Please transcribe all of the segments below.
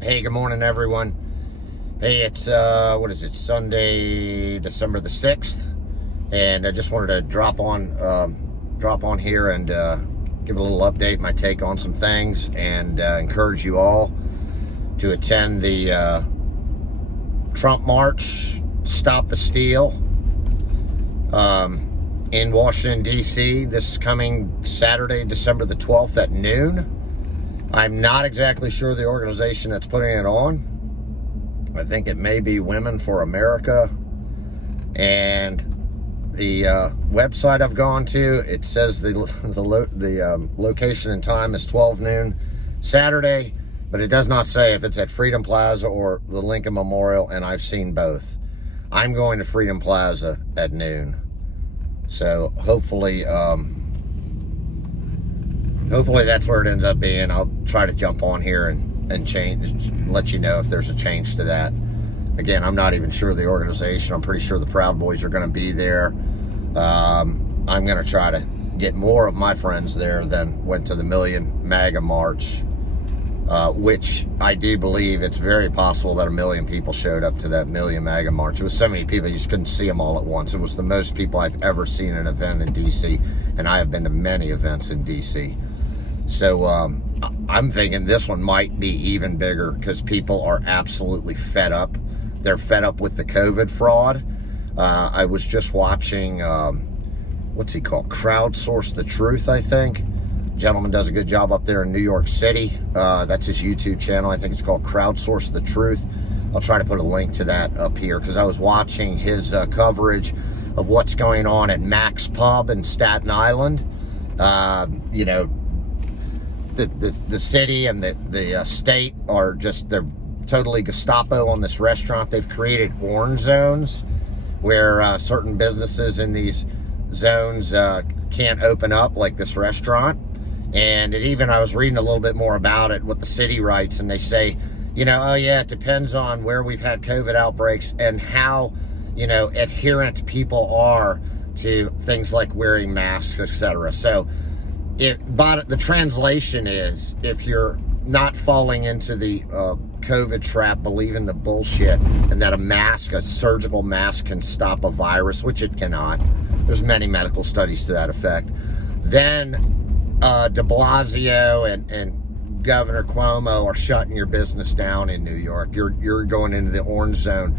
Hey, good morning, everyone. Hey, it's what is it? Sunday, December the 6th, and I just wanted to drop on here and give a little update, my take on some things, and encourage you all to attend the Trump March, Stop the Steal, in Washington, D.C. this coming Saturday, December the 12th at noon. I'm not exactly sure the organization that's putting it on. I think it may be Women for America. And the website I've gone to, it says the location and time is 12 noon Saturday, but it does not say if it's at Freedom Plaza or the Lincoln Memorial, and I've seen both. I'm going to Freedom Plaza at noon. So hopefully that's where it ends up being. I'll try to jump on here and change, let you know if there's a change to that. Again, I'm not even sure the organization. I'm pretty sure the Proud Boys are going to be there. I'm going to try to get more of my friends there than went to the Million MAGA March, which I do believe it's very possible that 1 million people showed up to that Million MAGA March. It was so many people, you just couldn't see them all at once. It was the most people I've ever seen at an event in D.C., and I have been to many events in D.C., so I'm thinking this one might be even bigger because people are absolutely fed up. They're fed up with the COVID fraud. I was just watching, what's he called? Crowdsource the Truth, I think. Gentleman does a good job up there in New York City. That's his YouTube channel. I think it's called Crowdsource the Truth. I'll try to put a link to that up here because I was watching his coverage of what's going on at Mac's Pub in Staten Island. You know, the city and the state are just, they're totally Gestapo on this restaurant. They've created orange zones where certain businesses in these zones can't open up, like this restaurant. And I was reading a little bit more about it, what the city writes, and they say, you know, oh yeah, it depends on where we've had COVID outbreaks and how, you know, adherent people are to things like wearing masks, etc. So but the translation is, if you're not falling into the COVID trap, believing the bullshit, and that a surgical mask can stop a virus, which it cannot. There's many medical studies to that effect. Then de Blasio and Governor Cuomo are shutting your business down in New York. You're going into the orange zone.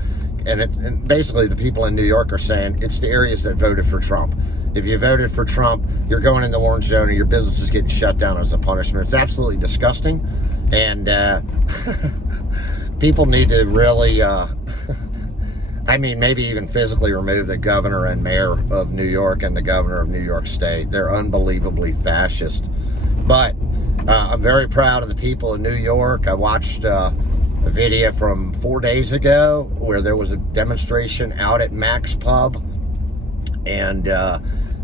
And basically the people in New York are saying it's the areas that voted for Trump. If you voted for Trump, you're going in the orange zone and your business is getting shut down as a punishment. It's absolutely disgusting. And people need to really, I mean, maybe even physically remove the governor and mayor of New York and the governor of New York State. They're unbelievably fascist. But I'm very proud of the people of New York. I watched a video from 4 days ago where there was a demonstration out at Mac's Pub, and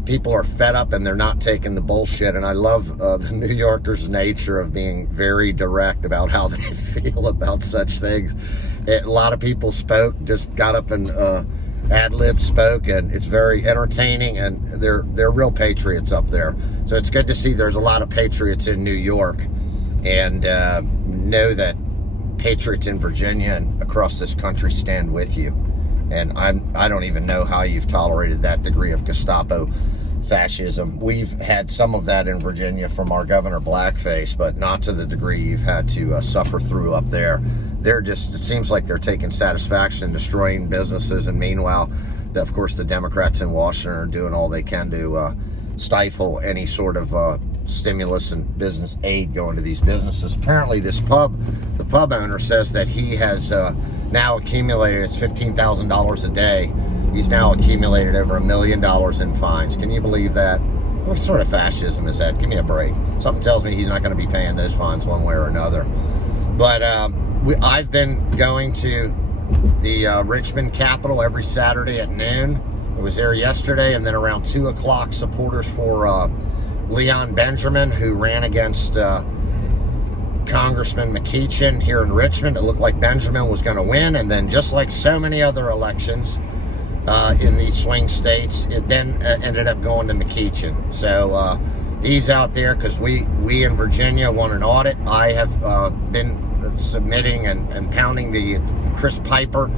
people are fed up and they're not taking the bullshit. And I love the New Yorkers' nature of being very direct about how they feel about such things. A lot of people spoke, just got up and ad-lib spoke, and it's very entertaining, and they're real patriots up there. So it's good to see there's a lot of patriots in New York, and know that patriots in Virginia and across this country stand with you. And I don't even know how you've tolerated that degree of Gestapo fascism. We've had some of that in Virginia from our Governor Blackface, but not to the degree you've had to suffer through up there. It seems like they're taking satisfaction in destroying businesses, and meanwhile, of course, the Democrats in Washington are doing all they can to stifle any sort of stimulus and business aid going to these businesses. Apparently the pub owner says that he has now accumulated, it's $15,000 a day. He's now accumulated over $1 million in fines. Can you believe that? What sort of fascism is that? Give me a break. Something tells me he's not going to be paying those fines one way or another. But I've been going to the Richmond Capitol every Saturday at noon. I was there yesterday, and then around 2 o'clock, supporters for Leon Benjamin, who ran against Congressman McEachin here in Richmond. It looked like Benjamin was going to win, and then just like so many other elections in these swing states, it then ended up going to McEachin. So he's out there because we in Virginia won an audit. I have been submitting and pounding the Chris Piper,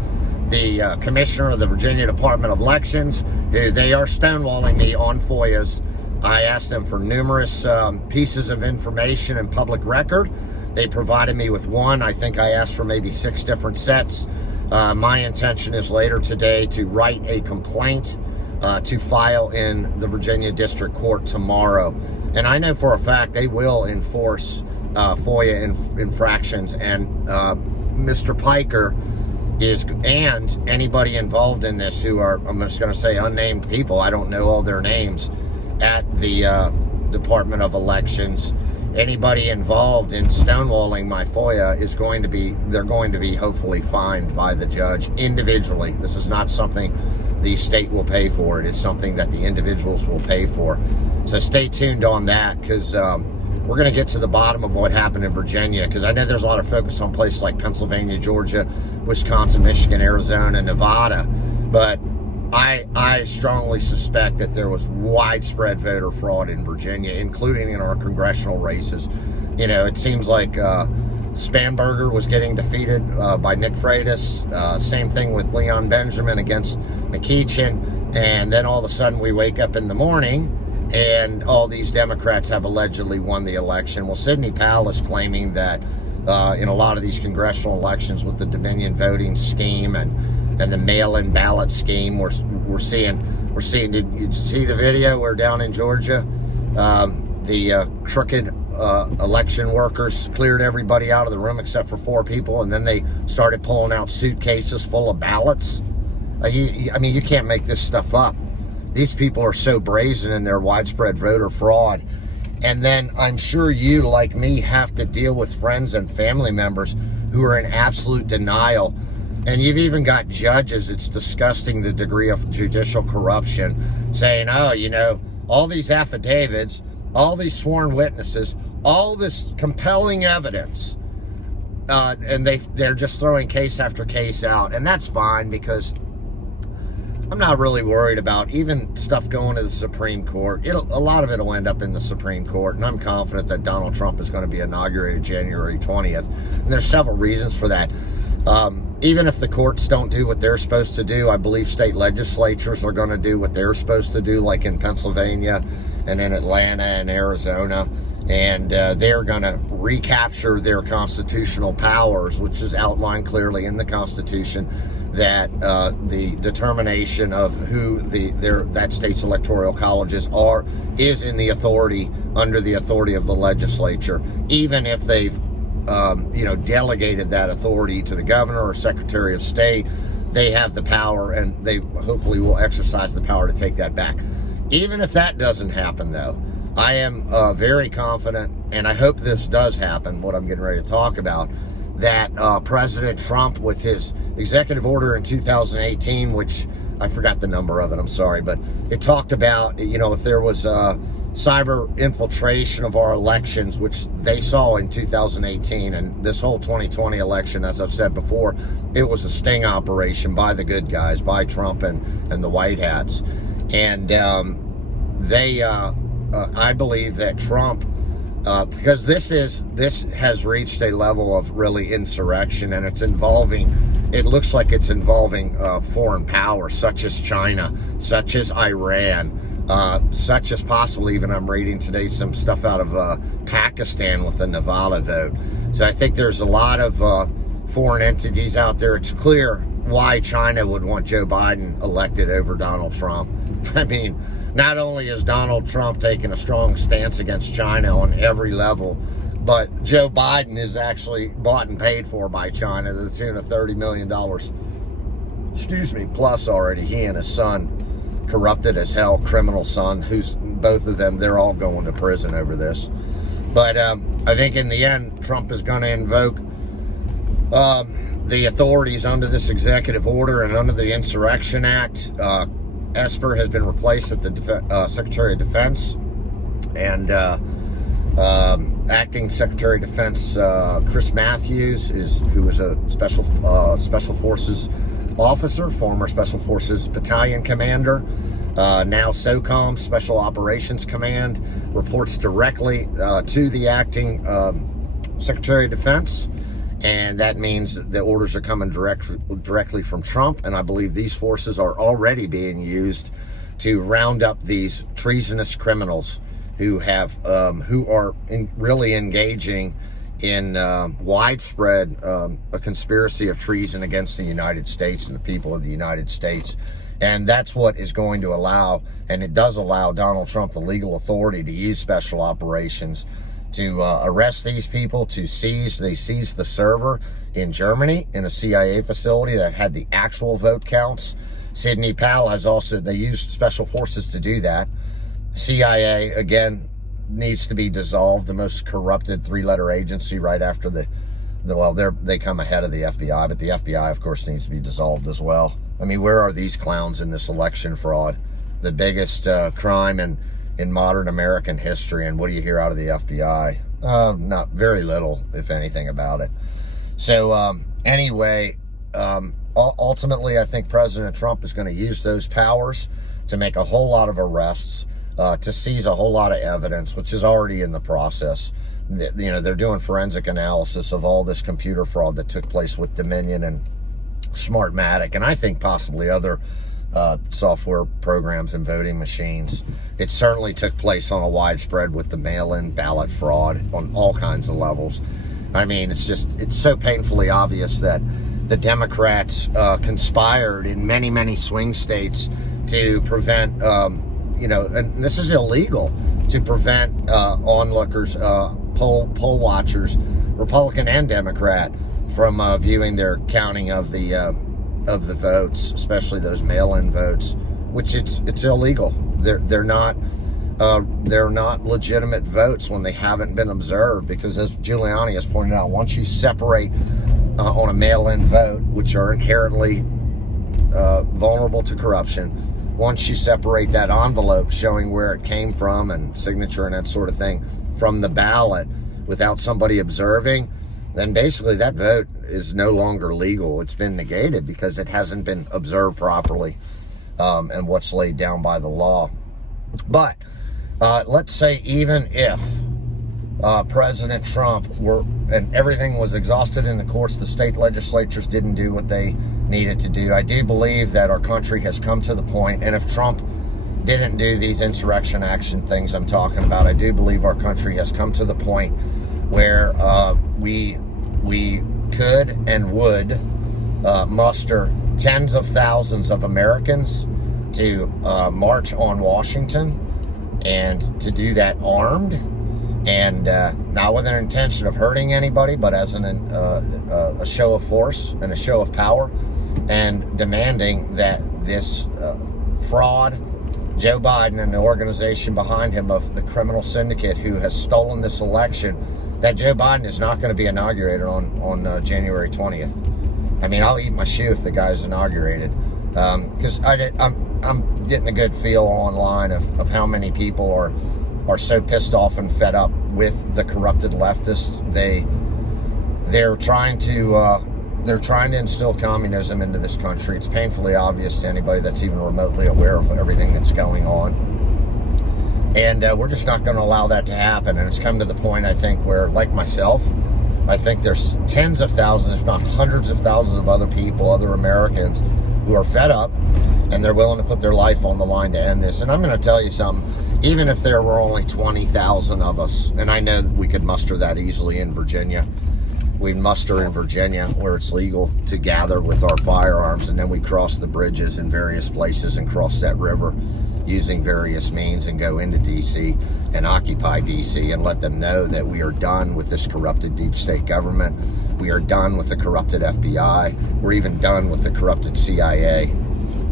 the commissioner of the Virginia Department of Elections. They are stonewalling me on FOIAs. I asked them for numerous pieces of information and public record. They provided me with one. I think I asked for maybe 6 different sets. My intention is later today to write a complaint to file in the Virginia District Court tomorrow. And I know for a fact they will enforce FOIA infractions. And Mr. Piker and anybody involved in this who are, I'm just going to say unnamed people, I don't know all their names, at the Department of Elections, anybody involved in stonewalling my FOIA they're going to be hopefully fined by the judge individually. This is not something the state will pay for. It is something that the individuals will pay for. So stay tuned on that, because we're going to get to the bottom of what happened in Virginia, because I know there's a lot of focus on places like Pennsylvania, Georgia, Wisconsin, Michigan, Arizona, Nevada, but I strongly suspect that there was widespread voter fraud in Virginia, including in our congressional races. You know, it seems like Spanberger was getting defeated by Nick Freitas. Same thing with Leon Benjamin against McEachin. And then all of a sudden we wake up in the morning and all these Democrats have allegedly won the election. Well, Sidney Powell is claiming that in a lot of these congressional elections with the Dominion voting scheme and the mail-in ballot scheme, we're seeing. Did you see the video where down in Georgia, the crooked election workers cleared everybody out of the room except for 4 people, and then they started pulling out suitcases full of ballots? I mean, you can't make this stuff up. These people are so brazen in their widespread voter fraud. And then I'm sure you, like me, have to deal with friends and family members who are in absolute denial. And you've even got judges, it's disgusting the degree of judicial corruption, saying, oh, you know, all these affidavits, all these sworn witnesses, all this compelling evidence, and they're just throwing case after case out. And that's fine, because I'm not really worried about even stuff going to the Supreme Court. A lot of it will end up in the Supreme Court, and I'm confident that Donald Trump is going to be inaugurated January 20th. And there's several reasons for that. Even if the courts don't do what they're supposed to do, I believe state legislatures are going to do what they're supposed to do, like in Pennsylvania and in Atlanta and Arizona. And they're going to recapture their constitutional powers, which is outlined clearly in the Constitution, that the determination of who that state's electoral colleges is in the authority, under the authority of the legislature, even if they've delegated that authority to the governor or secretary of state. They have the power, and they hopefully will exercise the power to take that back. Even if that doesn't happen, though, I am very confident, and I hope this does happen, what I'm getting ready to talk about, that President Trump, with his executive order in 2018, which I forgot the number of it, I'm sorry, but it talked about, if there was cyber infiltration of our elections, which they saw in 2018, and this whole 2020 election, as I've said before, it was a sting operation by the good guys, by Trump and the White Hats. And I believe that Trump, because this has reached a level of really insurrection, and it looks like it's involving foreign powers such as China, such as Iran, such as possibly even, I'm reading today, some stuff out of Pakistan with the Nevada vote. So I think there's a lot of foreign entities out there. It's clear why China would want Joe Biden elected over Donald Trump. I mean, not only is Donald Trump taking a strong stance against China on every level, but Joe Biden is actually bought and paid for by China to the tune of $30 million. Plus already. He and his son, corrupted as hell, criminal son, who's both of them, they're all going to prison over this. But I think in the end, Trump is going to invoke the authorities under this executive order and under the Insurrection Act. Esper has been replaced at the Secretary of Defense, and acting Secretary of Defense Chris Matthews, who was a Special Forces officer, former Special Forces Battalion commander, now SOCOM, Special Operations Command, reports directly to the acting Secretary of Defense. And that means the orders are coming directly from Trump. And I believe these forces are already being used to round up these treasonous criminals who are really engaging in widespread a conspiracy of treason against the United States and the people of the United States. And that's what is going to allow, and it does allow, Donald Trump the legal authority to use special operations to arrest these people, they seized the server in Germany in a CIA facility that had the actual vote counts. Sidney Powell they used special forces to do that. CIA, again, needs to be dissolved, the most corrupted three-letter agency right after they come ahead of the FBI, but the FBI, of course, needs to be dissolved as well. I mean, where are these clowns in this election fraud? The biggest crime in modern American history, and what do you hear out of the FBI? Not very little, if anything, about it. So anyway, ultimately, I think President Trump is going to use those powers to make a whole lot of arrests, to seize a whole lot of evidence, which is already in the process. They're doing forensic analysis of all this computer fraud that took place with Dominion and Smartmatic, and I think possibly other software programs and voting machines. It certainly took place on a widespread with the mail-in ballot fraud on all kinds of levels. I mean, it's so painfully obvious that the Democrats conspired in many, many swing states to prevent, and this is illegal, to prevent onlookers, poll watchers, Republican and Democrat, from viewing their counting of the votes, especially those mail-in votes, which it's illegal. They're not legitimate votes when they haven't been observed, because as Giuliani has pointed out, once you separate on a mail-in vote, which are inherently vulnerable to corruption, once you separate that envelope showing where it came from and signature and that sort of thing from the ballot without somebody observing, then basically that vote is no longer legal. It's been negated because it hasn't been observed properly, and what's laid down by the law. But let's say even if President Trump and everything was exhausted in the courts, the state legislatures didn't do what they needed to do, I do believe that our country has come to the point, and if Trump didn't do these insurrection action things I'm talking about, I do believe our country has come to the point where we could and would muster tens of thousands of Americans to march on Washington, and to do that armed, and not with an intention of hurting anybody, but as a show of force and a show of power, and demanding that this fraud, Joe Biden and the organization behind him of the criminal syndicate who has stolen this election, that Joe Biden is not going to be inaugurated on January 20th. I mean, I'll eat my shoe if the guy's inaugurated, because I'm getting a good feel online of how many people are so pissed off and fed up with the corrupted leftists. They're trying to instill communism into this country. It's painfully obvious to anybody that's even remotely aware of everything that's going on. And we're just not going to allow that to happen. And it's come to the point, I think, where, like myself, I think there's tens of thousands, if not hundreds of thousands of other people, other Americans, who are fed up, and they're willing to put their life on the line to end this. And I'm going to tell you something, even if there were only 20,000 of us, and I know that we could muster that easily in Virginia, we muster in Virginia where it's legal to gather with our firearms, and then we cross the bridges in various places and cross that river using various means and go into D.C. and occupy D.C. and let them know that we are done with this corrupted deep state government. We are done with the corrupted FBI. We're even done with the corrupted CIA.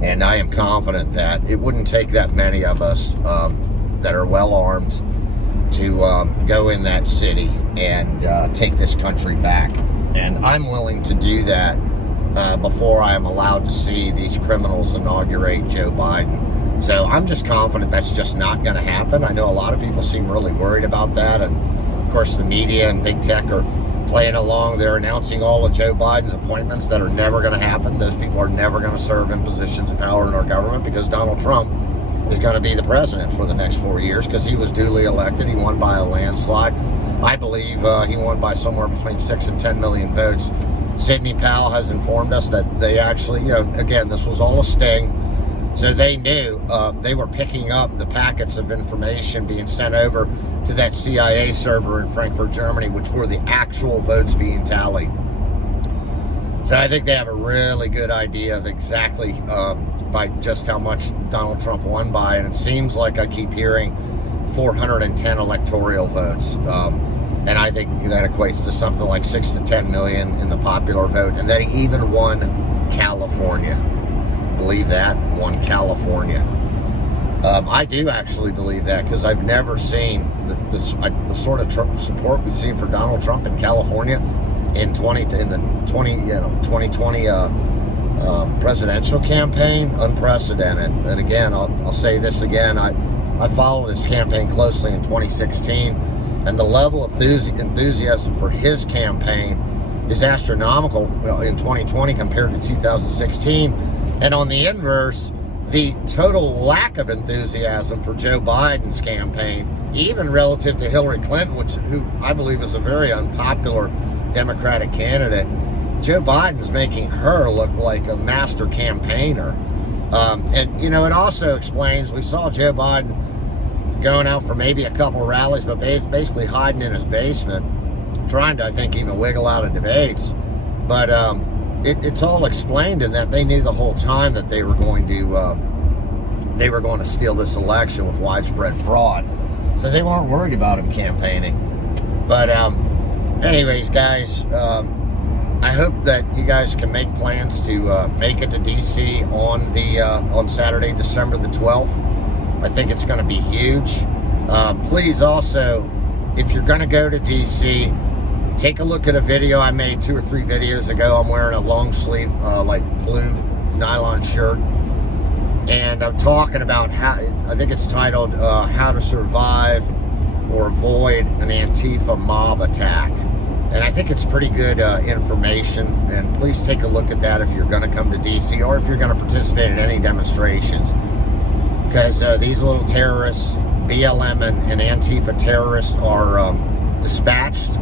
And I am confident that it wouldn't take that many of us that are well armed to go in that city and take this country back. And I'm willing to do that before I am allowed to see these criminals inaugurate Joe Biden. So I'm just confident that's just not going to happen. I know a lot of people seem really worried about that. And of course, the media and big tech are playing along. They're announcing all of Joe Biden's appointments that are never going to happen. Those people are never going to serve in positions of power in our government because Donald Trump is going to be the president for the next 4 years because he was duly elected. He won by a landslide. I believe he won by somewhere between 6 and 10 million votes. Sidney Powell has informed us that they actually, again, this was all a sting. So they knew they were picking up the packets of information being sent over to that CIA server in Frankfurt, Germany, which were the actual votes being tallied. So I think they have a really good idea of exactly by just how much Donald Trump won by. And it seems like I keep hearing 410 electoral votes. And I think that equates to something like 6 to 10 million in the popular vote. And that he even won California. Believe that? Won California. I do actually believe that because I've never seen the sort of support we've seen for Donald Trump in California in the 2020 presidential campaign. Unprecedented. And again, I'll say this again. I followed his campaign closely in 2016, and the level of enthusiasm for his campaign is astronomical in 2020 compared to 2016. And on the inverse, the total lack of enthusiasm for Joe Biden's campaign, even relative to Hillary Clinton, who I believe is a very unpopular Democratic candidate, Joe Biden's making her look like a master campaigner. And it also explains, we saw Joe Biden going out for maybe a couple rallies, but basically hiding in his basement, trying to, I think, even wiggle out of debates. But it's all explained in that they knew the whole time that they were going to steal this election with widespread fraud. So they weren't worried about him campaigning. But anyways, guys, I hope that you guys can make plans to make it to D.C. on Saturday, December the 12th. I think it's going to be huge. Please also, if you're going to go to D.C., take a look at a video I made 2 or 3 videos ago. I'm wearing a long sleeve, blue nylon shirt. And I'm talking about I think it's titled, How to Survive or Avoid an Antifa Mob Attack. And I think it's pretty good information. And please take a look at that if you're going to come to D.C. or if you're going to participate in any demonstrations. Because these little terrorists, BLM and Antifa terrorists, are dispatched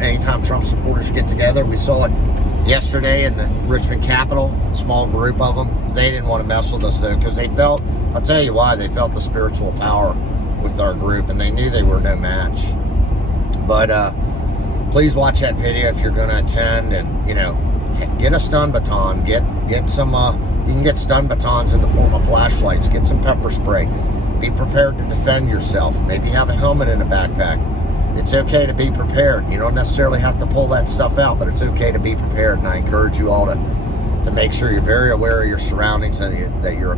anytime Trump supporters get together. We saw it yesterday in the Richmond Capitol, a small group of them. They didn't want to mess with us, though, because they felt, I'll tell you why, they felt the spiritual power with our group, and they knew they were no match. But please watch that video if you're going to attend, and, get a stun baton, get some, you can get stun batons in the form of flashlights, get some pepper spray, be prepared to defend yourself, maybe have a helmet in a backpack. It's okay to be prepared. You don't necessarily have to pull that stuff out, but it's okay to be prepared, and I encourage you all to make sure you're very aware of your surroundings and that you're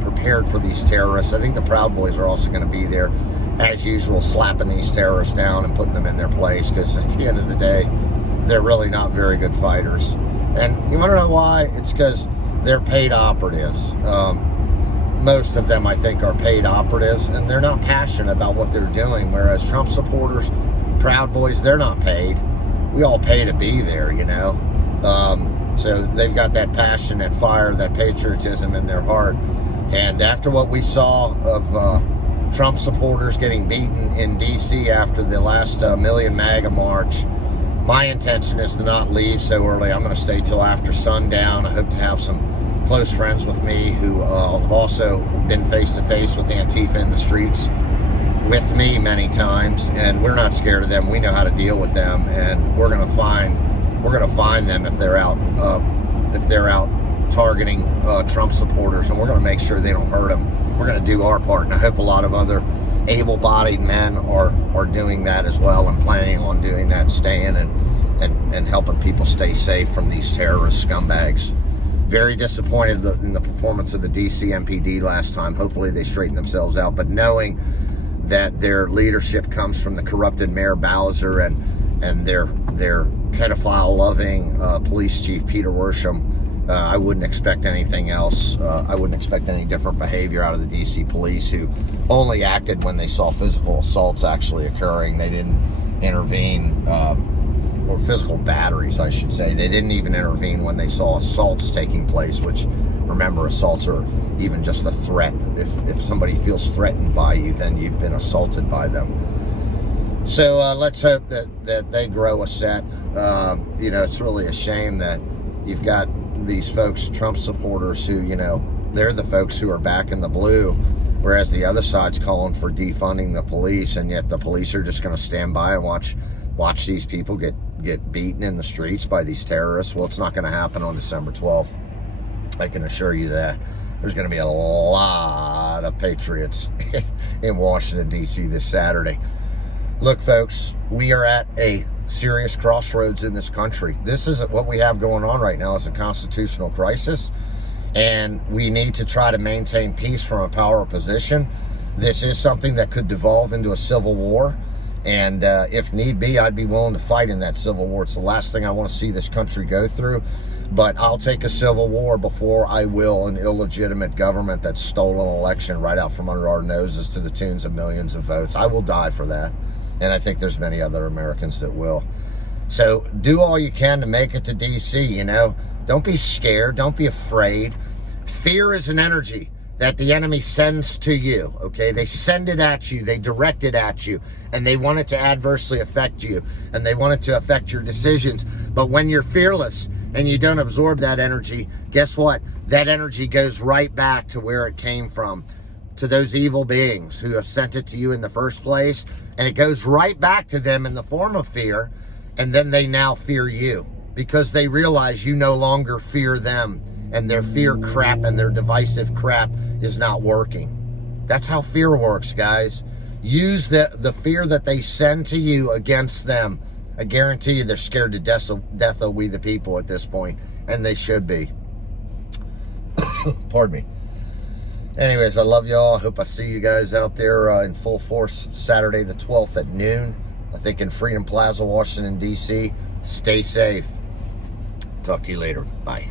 prepared for these terrorists. I think the Proud Boys are also going to be there, as usual, slapping these terrorists down and putting them in their place, because at the end of the day, they're really not very good fighters. And you want to know why? It's because they're paid operatives. Most of them, I think, are paid operatives, and they're not passionate about what they're doing, whereas Trump supporters, Proud Boys, they're not paid. We all pay to be there, So they've got that passion, that fire, that patriotism in their heart. And after what we saw of Trump supporters getting beaten in D.C. after the last Million MAGA march, my intention is to not leave so early. I'm going to stay till after sundown. I hope to have some close friends with me who have also been face-to-face with Antifa in the streets with me many times, and we're not scared of them. We know how to deal with them, and we're going to find them if they're out targeting Trump supporters, and we're going to make sure they don't hurt them. We're going to do our part, and I hope a lot of other able-bodied men are doing that as well, and planning on doing that, staying and helping people stay safe from these terrorist scumbags. Very disappointed in the performance of the DC MPD last time. Hopefully they straighten themselves out, but knowing that their leadership comes from the corrupted Mayor Bowser and their pedophile-loving police chief Peter Worsham, I wouldn't expect anything else. I wouldn't expect any different behavior out of the DC police, who only acted when they saw physical assaults actually occurring. They didn't intervene, or physical batteries, I should say. They didn't even intervene when they saw assaults taking place, which Remember, assaults are even just a threat. If somebody feels threatened by you, then you've been assaulted by them. So let's hope that they grow a set. You know, it's really a shame that you've got these folks, Trump supporters, who, you know, they're the folks who are back in the blue, whereas the other side's calling for defunding the police, and yet the police are just going to stand by and watch these people get beaten in the streets by these terrorists. Well, it's not going to happen on December 12th. I can assure you that. There's going to be a lot of patriots in Washington, D.C. this Saturday. Look, folks, we are at a serious crossroads in this country. This is what we have going on right now is a constitutional crisis, and we need to try to maintain peace from a power position. This is something that could devolve into a civil war, and if need be, I'd be willing to fight in that civil war. It's the last thing I want to see this country go through, but I'll take a civil war before I will an illegitimate government that stole an election right out from under our noses to the tunes of millions of votes. I will die for that. And I think there's many other Americans that will. So do all you can to make it to D.C., you know. Don't be scared. Don't be afraid. Fear is an energy that the enemy sends to you, okay? They send it at you. They direct it at you. And they want it to adversely affect you. And they want it to affect your decisions. But when you're fearless and you don't absorb that energy, guess what? That energy goes right back to where it came from, to those evil beings who have sent it to you in the first place. And it goes right back to them in the form of fear. And then they now fear you because they realize you no longer fear them. And their fear crap and their divisive crap is not working. That's how fear works, guys. Use the fear that they send to you against them. I guarantee you they're scared to death of we the people at this point. And they should be. Pardon me. Anyways, I love y'all. I hope I see you guys out there in full force Saturday the 12th at noon. I think in Freedom Plaza, Washington, D.C. Stay safe. Talk to you later. Bye.